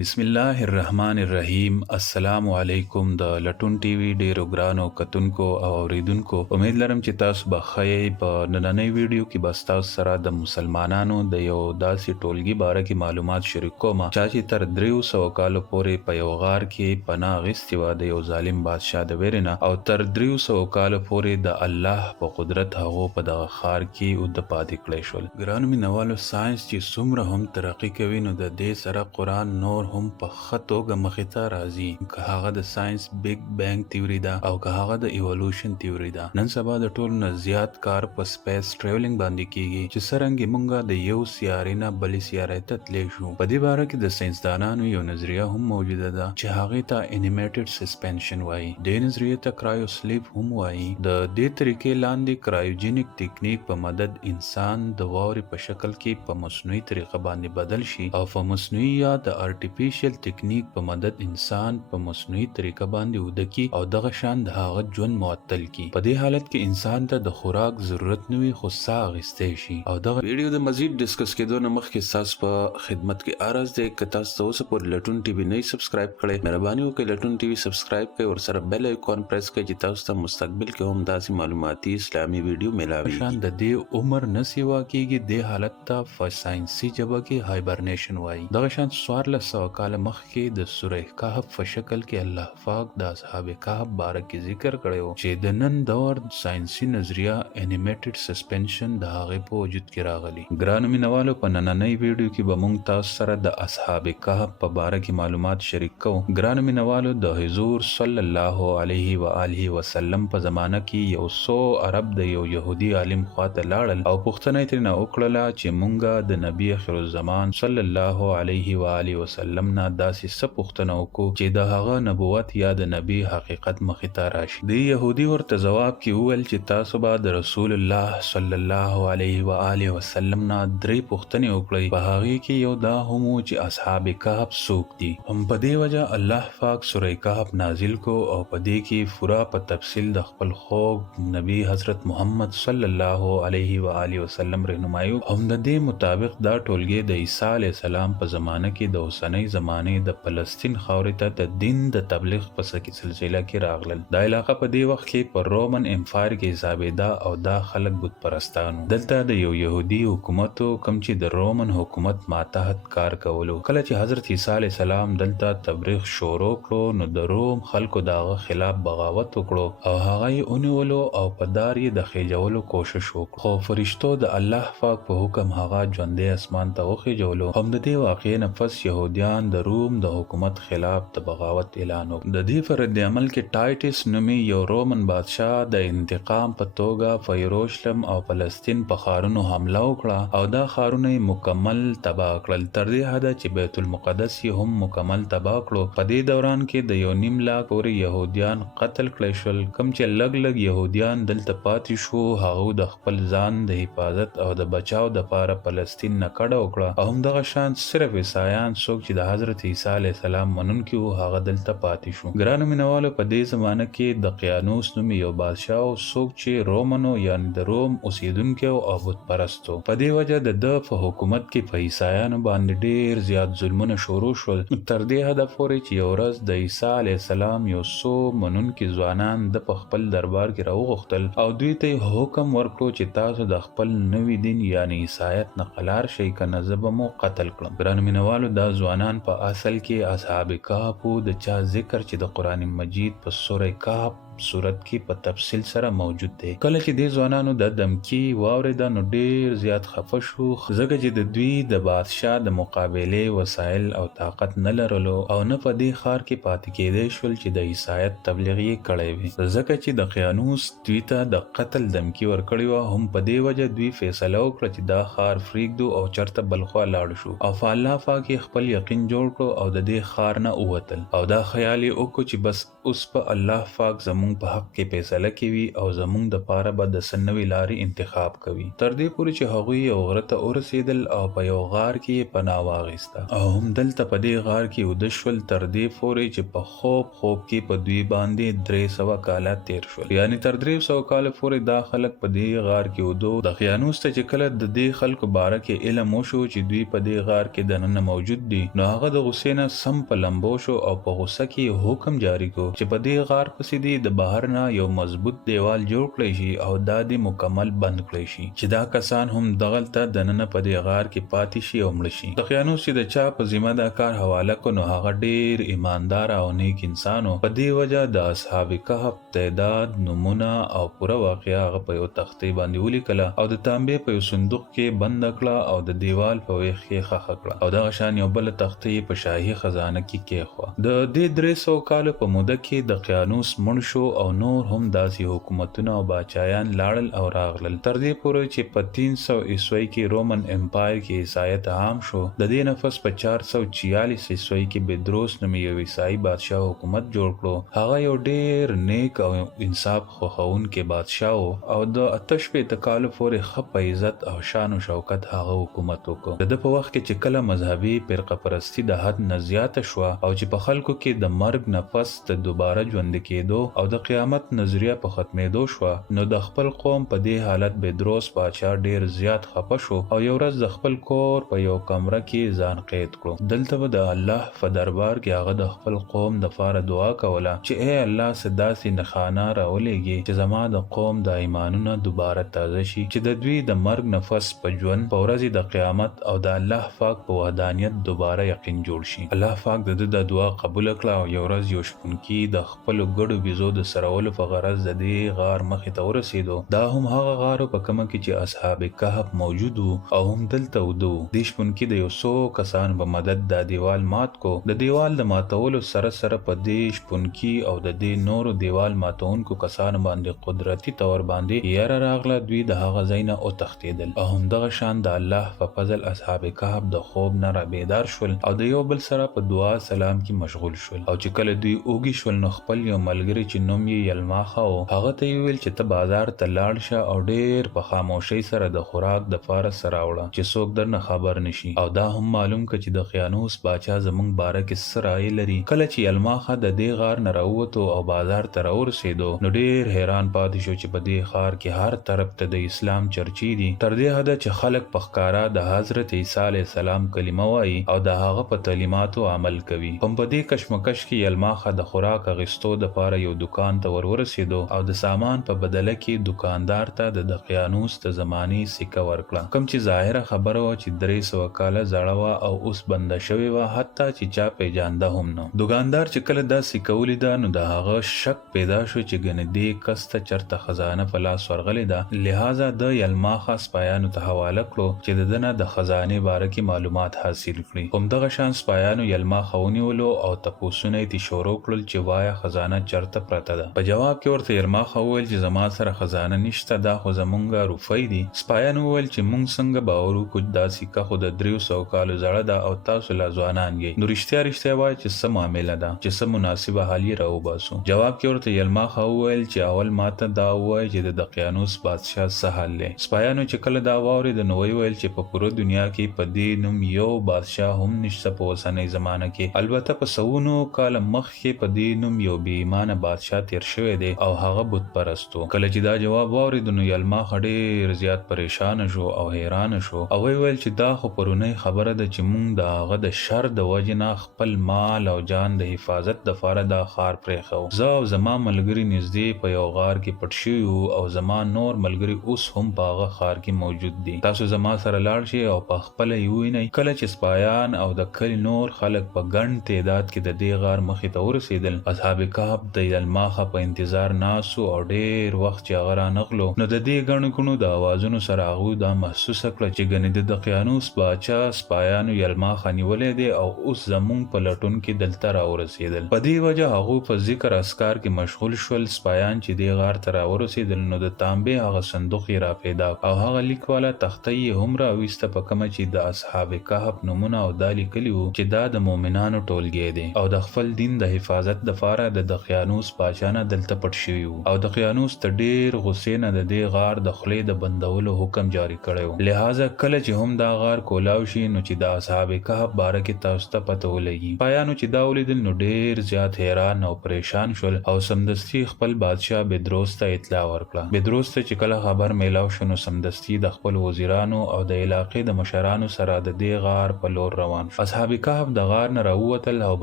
بسم الله الرحمن الرحیم. السلام علیکم. د لټون ټي وي ډیرو ګرانو کتونکو او اوریدونکو، امید لرم چې تاسو به ښه په نننۍ ویډیو کې به تاسو سره د مسلمانانو د یو داسې ټولګي باره کې معلومات شریک کوم چې تر 300 کالو پورې په یو غار کې پناه اخیستې وه د یو ظالم بادشاه د ویرې نه، او تر 300 کالو پورې د الله په قدرت هغو په دغه ښار کې اوده پاتې کړی شول. ګرانو مینوالو، ساینس چې څومره هم ترقي کوي نو د دې سره قرآن نور هم په ښه توګه مخې ته راځي، که هغه د ساینس بیگ بینګ تیوري ده او که هغه د ایولوشن تیوري ده. نن سبا د ټولو نه زیات کار په سپیس ټریولینګ باندې کیږي چې څرنګه مونږه د یو سیارې نه بلې سیارې ته تللی شو. په دې باره کې د ساینسدانانو یو نظریه هم موجوده ده چې هغې ته انیمیټډ سسپنشن وایي. دې نظریې ته کرایو سلیپ هم وایي. د دې طریقې لاندې کرایوجینیک ټیکنیک په مدد انسان د واورې په شکل کې په مصنوعي طریقه باندې بدل شي، او په مصنوعي یا د ارټیفیشل ټیکنیک په مدد انسان په مصنوعي طریقه باندې اوده کی او دغه شان د هغه ژوند معطل کی. په دې حالت کې انسان ته د خوراک ضرورت نه وي خو ساه اخیستی شي. او دغه ویډیو د مزید ډسکس کېدو نه مخکې تاسو په خدمت کې عرض دی که تاسو ته اوسه پورې لټون ټي وي نه سبسکرایب کړئ، مهرباني وکړئ لټون ټي وي سبسکرایب کړئ، ورسره بیل آیکون پریس کړئ چې تاسو ته مستقبل کې هم داسې معلوماتي اسلامي ویډیو ملاوي. شان د دې عمر نه سیوا کیږي. د حالت ته په ساينسي ژبه کې هایبرنیشن وایي. دغه شان 1400 کال مخکې د سوره کهف په شکل کې الله پاک د اصحاب کهف باره کې ذکر کړی و چې د نن دور ساينسي نظریه انیمیټډ سسپنشن د هغې په وجود کې راغلی. ګرانو مینوالو، په نننۍ ویډیو کې به موږ تاسو سره د اصحاب کهف په باره کې معلومات شریک کوو. ګرانو مینوالو، د حضور صلی الله علیه و آله وسلم په زمانه کې یو څو عرب د یو يهودي عالم خواته لاړل او پوښتنه یې ترېنه وکړله چې مونږه د نبی اخر الزمان صلی الله علیه و آله وسلم نه داسې څه پوښتنه وکړو چې د هغه نبوت یا د نبی حقیقت مخې ته راشي. د يهودي ورته ځواب کې وویل چې تاسو به د رسول الله صلی الله علیه و آله وسلم نه 3 پوښتنې وکړئ. په هغې کې یو دا هم و چې اصحاب کهف څوک دي. هم په دې وجه الله پاک سوره کهف نازل کو او په دې کې پوره په تفصیل د خپل خوږ نبی حضرت محمد صلی الله علیه و آله وسلم رهنمایي. هم د دې مطابق دا ټولګي د عیسی علیه السلام په زمانه کې د اوسنۍ زمانې د فلسطین خاورې ته د دین د تبلیغ په سلسله کې راغلل. دا علاقه په دې وخت کې په رومن امپایر کې حسابېده او دا خلک بت پرستانو. دلته د یو يهودي حکومت کوم چې د رومن حکومت ماتحت کار کولو. کله چې حضرت عیسی علیه السلام دلته تبلیغ شروع کړو نو د روم خلکو دغه خلاف بغاوت وکړو او هغه یې ونیولو او په دار یې د خېجولو کوشش وکړو، خو فرشتو د الله پاک په حکم هغه ژوندی اسمان ته وخېجولو. هم د دې واقعې نه پس يهودیان د روم د حکومت خلاف د بغاوت اعلان وکړ. د دې پر رد عمل کې ټایټس نومي یو رومن بادشاه د انتقام په توګه په یروشلم او فلسطین په ښارونو حمله وکړه او دا ښارونه مکمل تباه کړل، تر دې حده چې بیت المقدس یې هم مکمل تباه کړو. په دې دوران کې د 1.5 لاکھ پورې يهودیان قتل کړل شول. کوم چې لږ يهودیان دلته پاتې شو هغه د خپل ځان د حفاظت او د بچاو د لپاره فلسطین نه کډه وکړه، او هم دغه شان صرف عیسایان څوک چې د حضرت عیسی علیه السلام منونکي وو هغه دلته پاتې شو. ګرانو مینوالو، په دې زمانه کې د قیانوس نومي یو بادشاه او څوک چې رومنو یعنی د روم اوسیدونکي او بت پرستو. په دې وجه د ده په حکومت کې په عیسایانو باندې ډیر زیات ظلمونه شروع شول، تر دې حده پورې چې یو ورځ د عیسی علیه السلام یو څو منونکي ځوانان د په خپل دربار کې راوغوښتل او دوی ته حکم ورکړو چې تاسو د خپل نوي دین یعنی عیسایت نه قلار شئ کنه زه به مو قتل کړم. ګرانو مینوالو، دا ځوانان په اصل کې اصحاب کهف د چا ذکر چې د قرآن مجید په سوره کهف صورت کې په تفصیل سره موجود دی. کله چې دې ځوانانو د دمکی واورېده نو ډیر زیات خفه شو، ځکه چې د دوی د بادشاه د مقابلې وسایل او طاقت نه لرلو او نه په دې ښار کې پاتې کېدی شول چې د عیسایت تبلیغ یې کړی وي، ځکه چې د قیانوس دوی ته د قتل دمکی ورکړې وه. هم په دې وجه دوی فیصله وکړه چې دا ښار پرېږدو او چرته بل خوا لاړ شو، او په الله پاک یې خپل یقین جوړ کړو او د دې ښار نه ووتل، او دا خیال یې وکړو چې بس اوس په الله پاک زموږ زمونږ په حق کې فیصله کوي او زمونږ د پاره به د سنوي لارې انتخاب کوي. تر دې پورې چې هغوی یو غره ته ورسېدل او په یو غار کې پناه واخیسته او هم دلته په دې غار کې وده شول تر دې پورې چې په خوب کې په دوی باندې 300 کاله تیر شول. یعنی تر 300 کاله پورې دا خلک په دې غار کې ودو. دقیانوس ته چې کله د دې خلکو باره کې علم وشو چې دوی په دې غار کې دننه موجود دي، نو هغه د غصې نه سم په لمبو شو او په غصه کې حکم جاری کو چې په دې غار پسې دی د بهر نه یو مضبوط دیوال جوړ کړی شي او دا دې مکمل بند کړی شي چې دا کسان هم دغلته دننه په دې غار کې پاتې شي او مړ شي. دقیانوس چې د چا په ذمہ دا کار حواله کو، نو هغه ډیر ایماندار او نیک انسانو. په دې وجه د اصحاب کهف تعداد، نمونه او پوره واقعه هغه په یو تختې باندې ولیکله او د تانبې په یو صندوق کې بند کړه او د دیوال په ویښ کې ښخ کړه او دغه شان یو بل تختې په شاهي خزانه کې کېښوه. د دې 300 کالو په موده کې دقیانوس مړ شو او نور هم داسې حکومتونه او باچایان لاړل او راغلل تر دې پورې چې په 300 عیسوي کې رومن امپایر کې عیسایت عام شو. د دې نفس په 444 عیسوي کې بدروس نومي یو عیسائی بادشاه حکومت جوړ کړو. هغه یو ډیر نیک او انصاف خوښونکی بادشاه او د 88 کالو پورې ښه په عزت او شان او شوکت هغه حکومت وکړ. د په وخت کې چې کله مذهبي فرقه پرستی د حد نه زیاته شو او چې په خلکو کې د مرګ نفس د دوباره ژوند کېدو او د قیامت نظریه په ختمېدو شو، نو د خپل قوم په دې حالت بدروس بادشاه ډیر زیات خپه شو او یو ورځ د خپل کور په یو کمره کې ځان قید کړو. دلته به د الله په دربار کې هغه د خپل قوم د فاره دعا کوله چې اے الله سداسي نخانه راولېږي چې زما د قوم د ایمانونه دوباره تازه شي، چې د دوی د مرګ نفس په ژوند په ورځ د قیامت او د الله پاک په وحدانیت دوباره یقین جوړ شي. الله پاک د دعا قبول کړه او یو ورځ یو شپونکي د خپل ګډو بيزو د سرولو په غرض د دې غار مخې ته ورسېدو. دا هم هغه غار په کومه کې چې اصحاب کهف موجود وو او هم دلته ودو. د شپونکي د یو څو کسان په مدد د دیوال مات کو. د دیوال د ماتولو سره سره په دې شپونکي او د دې نورو دیوال ماتونکو کسان باندې قدرتي تور باندې یاره راغله. دوی د هغه ځای نه او تښتېدل او هم دغه شان د الله په فضل اصحاب کهف د خوب نه را بیدار شول او د یو بل سره په دعا سلام کې مشغول شول. او چې کله دوی اوږي شول، نو خپل یو ملګری چې نوم یې یلماخه و، هغه ته یې ویل چې ته بازار ته لاړ شه او ډېر په خاموشۍ سره د خوراک د پاره سره راوړه چې څوک درنه خبر نشي. او دا هم معلوم کړه چې د قیانوس باچا زمونږ باره کې څه رایې لري. کله چې یلماخه د دې غار نه راووتو او بازار ته راورسېدو، نو ډېر حیران پاتې شو چې په دې ښار کې هر طرف ته د اسلام چرچې دي، تر دې حده چې خلک په ښکارا د حضرت عیسی علیه السلام کلمه وایي او د هغه په تعلیماتو عمل کوي. په دې کشمکش کې یلماخه د خوراک اغوستو دپاره یو دکان ته ورسېدو او د سامان په بدله کې دکاندار ته د دقیانوس د زمانې سکه ورکړه، کوم چې ظاهره خبره وه چې 300 کاله زړه وه او اوس بنده شوې وه، حتی چې چا پیژانده هم نه. دکاندار چې کله دا سکه ولیده، نو د هغه شک پیدا شو چې ګنې دې کس ته چرته خزانه په لاس ورغلې ده. لہذا د یلماخه سپایانو ته حواله کړو چې د دنه د خزانې باره کې معلومات حاصل کړي. همدغه شان سپایانو یلماخه ونیولو او تپوسونه یې شروع کړل چې وایا خزانه چرته پرته ده. په جواب کې ورته یلماخه وویل چې زما سره خزانه نشته، دا خو زمونږ روپۍ دي. سپایانو وویل چې مونږ څنګه باور وکړو، دا سکه خو د 300 کالو زړه ده او تاسو لا ځوانان یې، نو رښتیا وایي چې څه معامله ده، چې څه مناسبه حال یې راوباسو. جواب کې ورته یلماخه وویل چې اول ماته دا ووایي چې د دقیانوس بادشاه څه حال دی. سپایانو چې کله دا واورېد، نو ویل چې په پوره دنیا کې په دې نوم یو بادشاه هم نشته په اوسنۍ زمانه کې. البته په سوونو کاله مخکې په دې نوم یو بې ایمانه بادشاه تیر شوی دی او هغه بت پرستو. کله چې دا جواب واورېد، نو یلماخه ډېر زیات پریشانه شو او حیرانه شو او ویل چې دا خو پرونی خبره ده چې مونږ د هغه د شر د وجې نه خپل مال او جان د حفاظت دپاره دا ښار پرېښو. زه او زما ملګري نږدې په یو غار کې پټ شوي او زما نور ملګري اوس هم په هغه ښار کې موجود دي. تاسو زما سره لاړ شئ او په خپله یې ووینئ. کله چې سپایان او د کلي نور خلک په ګڼ تعداد کې د دې غار مخې ته ورسېدل، اصحاب کهف د یلماخه په انتظار ناست او ډېر وخت چې هغه رانغلو، نو د دې ګڼو ګڼو د اوازونو سره هغوی دا محسوسه کړه چې ګنې د دقیانوس باچا سپایانو یلماخه نیولی دی او اوس زمونږ په لټون کې دلته راورسېدل. په دې وجه هغوی په ذکر اسکار کې مشغول شول. سپایان چې دې غار ته راورسېدل، نو د تانبې هغه صندوق یې راپیدا او هغه لیک والا تخته یې هم راویسته په کومه چې د اصحاب کهف نومونه او دا لیکلي وو چې دا د مؤمنانو ټولګی دی او د خپل دین د حفاظت دپاره د دقیانوس باچا باچا نه دلته پټ شوي وو او د قیانوس ته ډیر غصې نه د دې غار د خولې د بندولو حکم جاری کړی و. لہذا کله چې هم دا غار کولاو شي نو چې د اصحاب کهف باره کې تاسو ته پته ولګي. پایانو چې دا ولیدل نو ډیر زیات حیران او پریشان شول او سمدستي خپل بادشاه بدروس ته اطلاع ورکړه. بدروس ته چې کله خبر میلاو شو نو سمدستي د خپل وزیرانو او د علاقې د مشرانو سره د دې غار په لور روان شو. اصحاب کهف د غار نه راووتل او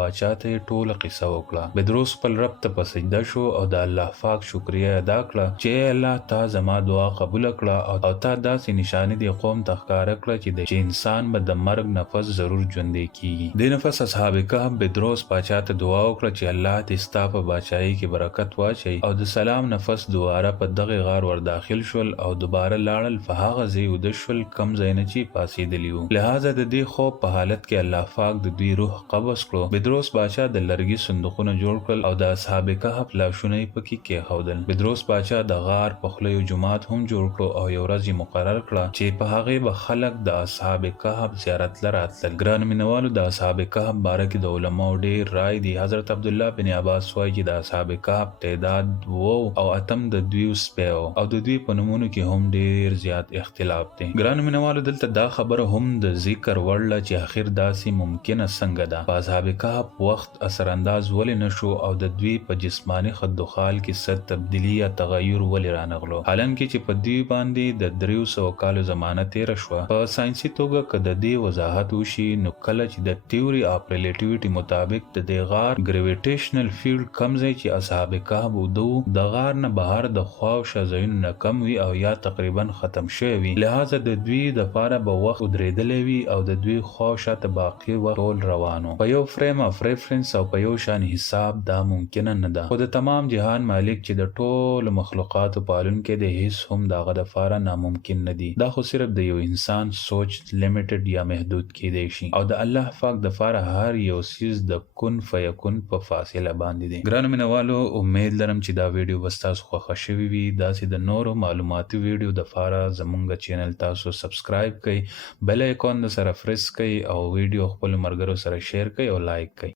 بادشاه ته ټوله قصه وکړه. بدروس خپل رب ته په سجده شو او د الله پاک شکریا ادا کړه چې الله تا زما دعا قبول کړه او تا داسې نشانه دی قوم ته ښکاره کړه چې انسان به د مرګ نفس ضرور ژوندی کیږي. د نفس اصحاب کهف بدروس بادشاه ته دعا وکړه چې الله دې ستا په بادشاہي کې برکت واچي او د سلام نفس دوباره په دغه غار ور داخل شول او دوباره لاړل په هغه ځای ود شول کم ځای نه چې پاسېدلی وو. لہذا د دې خوب په حالت کې الله پاک د دوی روح قبض کړو. بدروس بادشاه د لرګي صندوقونه جوړ کړل او د اصحاب کهف لاشونه یې پکې کېښودل. بدروس بادشاه د غار په خوله یو جومات هم جوړ کړو او یو ورځ یې مقرر کړه چې په هغې به خلک د اصحاب کهف زیارت له راتلل. ګرانو مینوالو د اصحاب کهف باره کې د علماو ډیر رائے دي. حضرت عبدالله بن عباس وایي چې د اصحاب کهف تعداد 2 او اتم د دوی سپی او د دوی په نومونو کې هم ډیر زیات اختلاف دی. ګرانو مینوالو دلته دا خبره هم د ذکر وړ چې اخر داسې ممکنه څنګه ده په اصحاب کهف وخت اثر انداز ولې نشو او د دوی په جسمانی خدوخال کې څه تبدیلی یا تغیر ولې رانغلو. حالانکه چې په دوی باندې د 300 کالو زمانه تیر شوه. په ساينسي توګه که د دې وضاحت وشي نو کله چې د تیوري اف ریلیټیویټي مطابق د دې غار ګریویټیشنل فیلډ کم ځای چې اصحاب کهف ودو د غار نه بهر د خواوشه ځایونو نه کم وي او یا تقریبا ختم شوی وي. لہذا د دوی د پاره به وخت ودرېدلی وي او د دوی خواوشه ته باقي وخت ټول روانو په یو فریم اف ریفرنس او په یو شان حساب دا ممکنه نه ده. خو د تمام جهان مالک چې د ټولو مخلوقاتو پالونکی دی هیڅ هم دغه د پاره ناممکن نه دي. دا خو صرف د یو انسان سوچ لیمیټډ یا محدود کیدی شي او د الله پاک د پاره هر یو سیز د کن فیکون په فاصله باندې دي. ګرانو مینوالو امید لرم چې دا ویډیو به تاسو خوښه شوي وي. داسې د نورو معلوماتي ویډیو د پاره زمونږ چینل تاسو سبسکرایب کړئ، بیل آیکون سره پریس کړئ او ویډیو خپل ملګرو سره شیر کړئ او لایک کړئ.